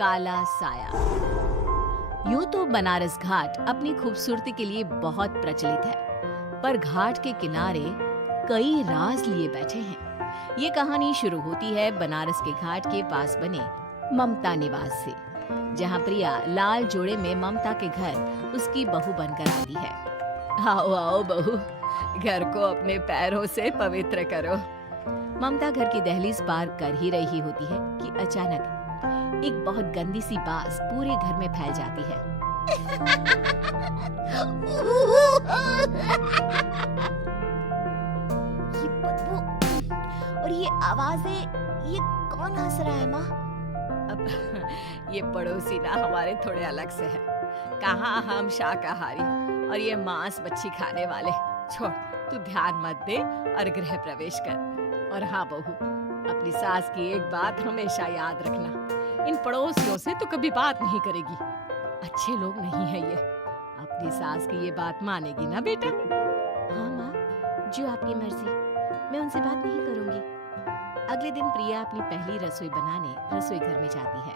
काला साया। यूं तो बनारस घाट अपनी खूबसूरती के लिए बहुत प्रचलित है, पर घाट के किनारे कई राज लिए बैठे हैं। ये कहानी शुरू होती है बनारस के घाट के पास बने ममता निवास से, जहां प्रिया लाल जोड़े में ममता के घर उसकी बहू बनकर आती है। आओ आओ बहू, घर को अपने पैरों से पवित्र करो। ममता घर की दहलीज पार कर ही रही होती है कि अचानक एक बहुत गंदी सी बास पूरे घर में फैल जाती है। ये बदबू और ये आवाजें, ये कौन हंस रहा है माँ? अब ये पड़ोसी ना हमारे थोड़े अलग से है। कहाँ हम शाकाहारी और ये मांस मच्छी खाने वाले। छोड़, तू ध्यान मत दे और गृह प्रवेश कर। और हाँ बहू, अपनी सास की एक बात हमेशा याद रखना, इन पड़ोसियों से तो कभी बात नहीं करेगी। अच्छे लोग नहीं है ये। अपनी सास की ये बात मानेगी ना बेटा? हाँ माँ, जो आपकी मर्जी, मैं उनसे बात नहीं करूंगी। अगले दिन प्रिया अपनी पहली रसोई बनाने रसोई घर में जाती है।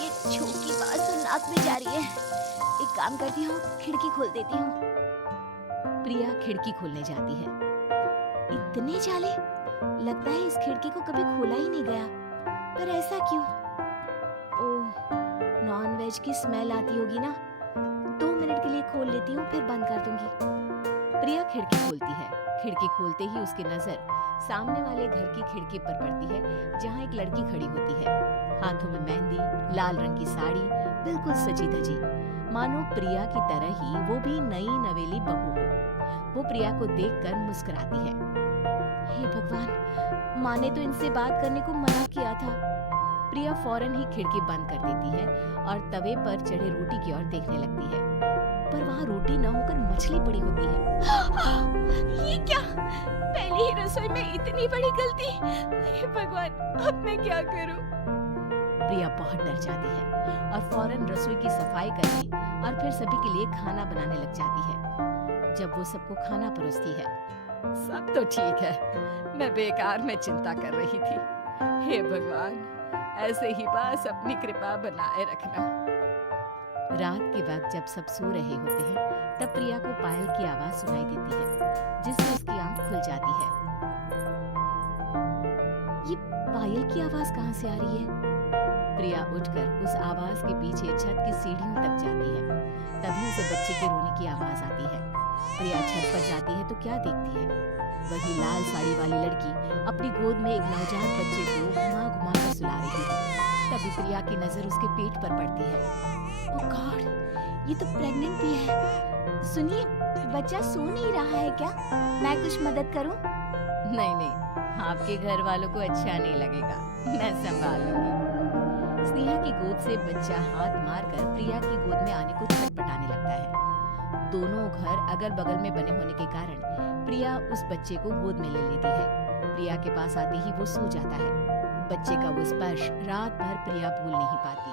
ये छोटी बात तो नाक में जा रही है। एक काम करती हूँ, खिड़की खोल देती हूँ। प्रिया खिड़की खोलने जाती है। इतने जाले, लगता है इस खिड़की को कभी खोला ही नहीं गया। पर ऐसा क्यों? ओह, नॉन वेज की स्मेल आती होगी ना। 2 मिनट के लिए खोल लेती हूँ, फिर बंद कर दूंगी। प्रिया खिड़की खोलती है। खिड़की खोलते ही उसकी नजर सामने वाले घर की खिड़की पर पड़ती है, जहाँ एक लड़की खड़ी होती है। हाथों में मेहंदी, लाल रंग की साड़ी, बिल्कुल सजी धजी, मानो प्रिया की तरह ही वो भी नई नवेली बहू हो। वो प्रिया को देखकर मुस्कुराती है। हे भगवान, माँ ने तो इनसे बात करने को मना किया था। प्रिया फौरन ही खिड़की बंद कर देती है और तवे पर चढ़े रोटी की ओर देखने लगती है, पर वहाँ रोटी न होकर मछली पड़ी होती है। ये क्या? पहली ही रसोई में इतनी बड़ी गलती। हे भगवान, अब मैं क्या करूं? प्रिया बहुत डर जाती है और फौरन रसोई की सफाई करने और फिर सभी के लिए खाना बनाने लग जाती है। जब वो सबको खाना परोसती है, सब तो ठीक है, मैं बेकार में चिंता कर रही थी। हे भगवान, ऐसे ही बस अपनी कृपा बनाए रखना। रात के वक्त जब सब सो रहे होते हैं, तब प्रिया को पायल की आवाज सुनाई देती है, जिससे उसकी आंख खुल जाती है। ये पायल की आवाज कहाँ से आ रही है? प्रिया उठकर उस आवाज के पीछे छत की सीढ़ियों तक जाती है। तभी उसे बच्चे के रोने की आवाज आती है। प्रिया छत पर जाती है तो क्या देखती है? वही लाल साड़ी वाली लड़की अपनी गोद में एक नवजात बच्चे को घुमा घुमा कर सुला रही है। तभी प्रिया की नजर उसके पेट पर पड़ती है। ओह गॉड, ये तो प्रेग्नेंट भी है। सुनिए, बच्चा सो नहीं रहा है क्या? मैं कुछ मदद करूं? नहीं नहीं, आपके घर वालों को अच्छा नहीं लगेगा, मैं संभाल लूंगी। स्नेहा की गोद से बच्चा हाथ मारकर प्रिया की गोद में आने को छटपटाने लगता है। दोनों घर अगल बगल में बने होने के कारण प्रिया उस बच्चे को गोद में ले लेती है। प्रिया के पास आते ही वो सो जाता है। बच्चे का वो स्पर्श रात भर प्रिया भूल नहीं पाती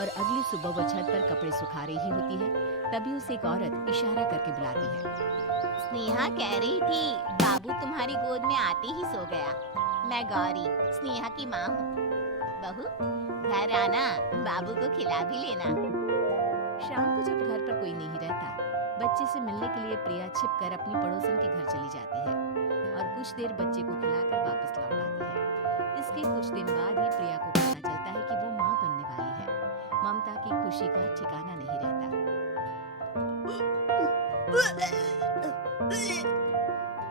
और अगली सुबह वो छत पर कपड़े सुखा रही होती है। तभी उसे एक औरत इशारा करके बुलाती है। स्नेहा कह रही थी बाबू तुम्हारी गोद में आते ही सो गया। मैं गौरी, स्नेहा की माँ हूँ। बहू, घर आना, बाबू को खिला भी लेना। शाम को जब घर पर कोई नहीं रहता, बच्चे से मिलने के लिए प्रिया छिपकर अपनी पड़ोसन के घर चली जाती है और कुछ देर बच्चे को खिलाकर वापस लौट आती है। इसके कुछ दिन बाद ही प्रिया को पता चलता है कि वो माँ बनने वाली है। ममता की खुशी का ठिकाना नहीं रहता।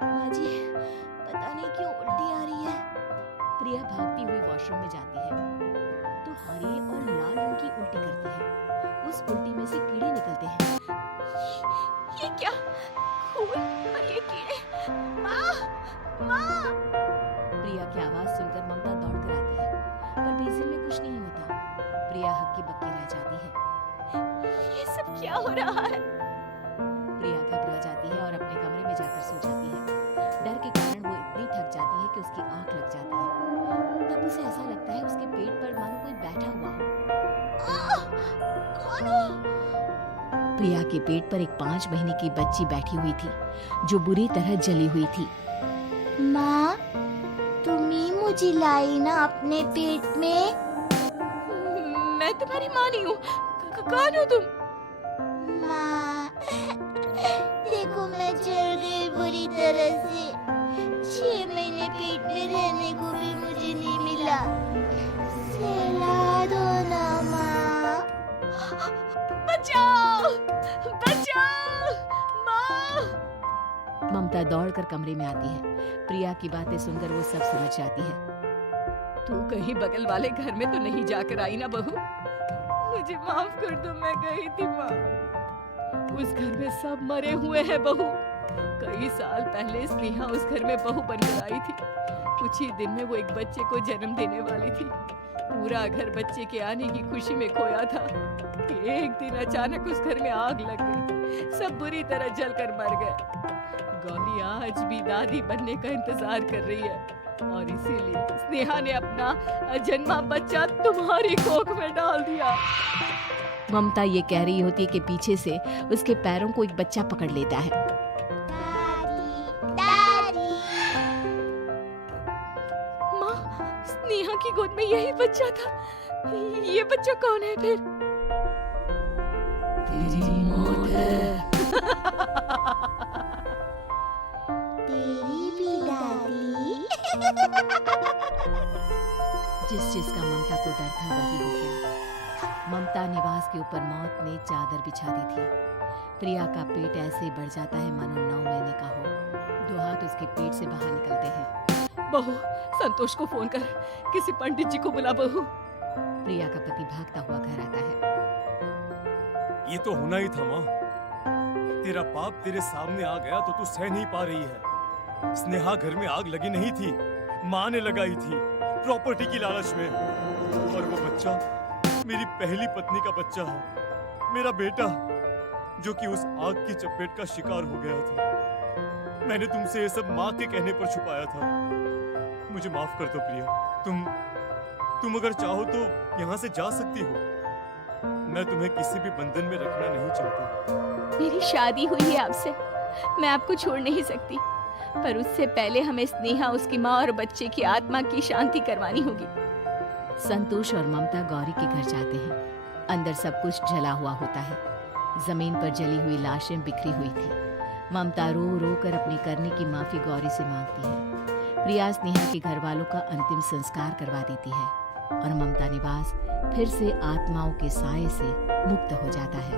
माँ जी, पता नहीं क्यों उल्टी आ रही है। प्रिया भागती हुई वॉशरूम में जाती है तो हरे और लाल रंग की उल्टी करती है। उस उल्टी में से कीड़े निकलते हैं। ये क्या? खून और ये कीड़े! माँ, माँ! प्रिया की आवाज सुनकर ममता दौड़ कर आती है, पर बेसिन में कुछ नहीं होता। प्रिया हक्की बक्की रह जाती है। ये सब क्या हो रहा है? प्रिया घबरा जाती है और अपने कमरे में जाकर सो जाती है। डर के कारण वो इतनी थक जाती है कि उसकी आंख लग जाती है। तब उसे ऐसा लगता है उसके पेट पर मानो कोई बैठा हुआ हो। कौन हो? प्रिया के पेट पर एक 5 महीने की बच्ची बैठी हुई थी, जो बुरी तरह जली हुई थी। माँ, तुम ही मुझे मुझे लाई ना अपने पेट में। मैं तुम्हारी माँ नहीं हूँ। कौन हो तुम? माँ, देखो मैं जल गई बुरी तरह से। 6 महीने पेट में रहने को भी मुझे नहीं मिला। सहला दो ना माँ। बचाओ! बचाओ! माँ! ममता दौड़कर कमरे में आती है। प्रिया की बातें सुनकर वो सब समझ जाती है। तू कहीं बगल वाले घर में तो नहीं जाकर आई ना बहू? मुझे माफ कर दो, मैं गई थी माँ। उस घर में सब मरे हुए हैं बहू। कई साल पहले स्नेहा उस घर में बहू बनकर आई थी। कुछ ही दिन में वो एक बच्चे को जन्म देने वाली थी। पूरा घर बच्चे के आने की खुशी में खोया था कि एक दिन अचानक उस घर में आग लग गई। सब बुरी तरह जलकर मर गए। गौरी आज भी दादी बनने का इंतजार कर रही है और इसीलिए स्नेहा ने अपना अजन्मा बच्चा तुम्हारी कोख में डाल दिया। ममता ये कह रही होती है कि पीछे से उसके पैरों को एक बच्चा पकड़ लेता है। दादी, माँ, स्नेहा की गोद में यही बच्चा था। ये बच्चा कौन है फिर? तेरी मौत है। तेरी भी दादी। जिस चीज का ममता को डर था वही हो गया। ममता निवास के ऊपर मौत ने चादर बिछा दी थी। प्रिया का पेट ऐसे ही बढ़ जाता है मानो 9 महीने का हो। 2 हाथ उसके पेट से बाहर निकलते हैं। बहू, संतोष को फोन कर, किसी पंडित जी को बुला बहू। प्रिया का पति भागता हुआ घर आता है। ये तो होना ही था माँ। तेरा बाप तेरे सामने आ गया तो तू सह नहीं पा रही है। स्नेहा घर में आग लगी नहीं थी, माँ ने लगाई थी प्रॉपर्टी की लालच में। और वो बच्चा मेरी पहली पत्नी का बच्चा है, मेरा बेटा, जो कि उस आग की चपेट का शिकार हो गया था। मैंने तुमसे ये सब माँ के कहने पर छुपाया था। मुझे माफ कर दो प्रिया। तुम अगर चाहो तो यहाँ से जा सकती हो। मैं तुम्हें किसी भी बंधन में रखना नहीं चाहता। मेरी शादी हुई है आपसे, मैं आपको छोड़ नहीं सकती, पर उससे पहले हमें स्नेहा, उसकी माँ और बच्चे की आत्मा की शांति करवानी होगी। संतोष और ममता गौरी के घर जाते हैं। अंदर सब कुछ जला हुआ होता है। जमीन पर जली हुई लाशें बिखरी हुई थी। ममता रो रो कर अपनी करने की माफी गौरी से मांगती है। प्रिया स्नेहा के घर वालों का अंतिम संस्कार करवा देती है और ममता निवास फिर से आत्माओं के साए से मुक्त हो जाता है।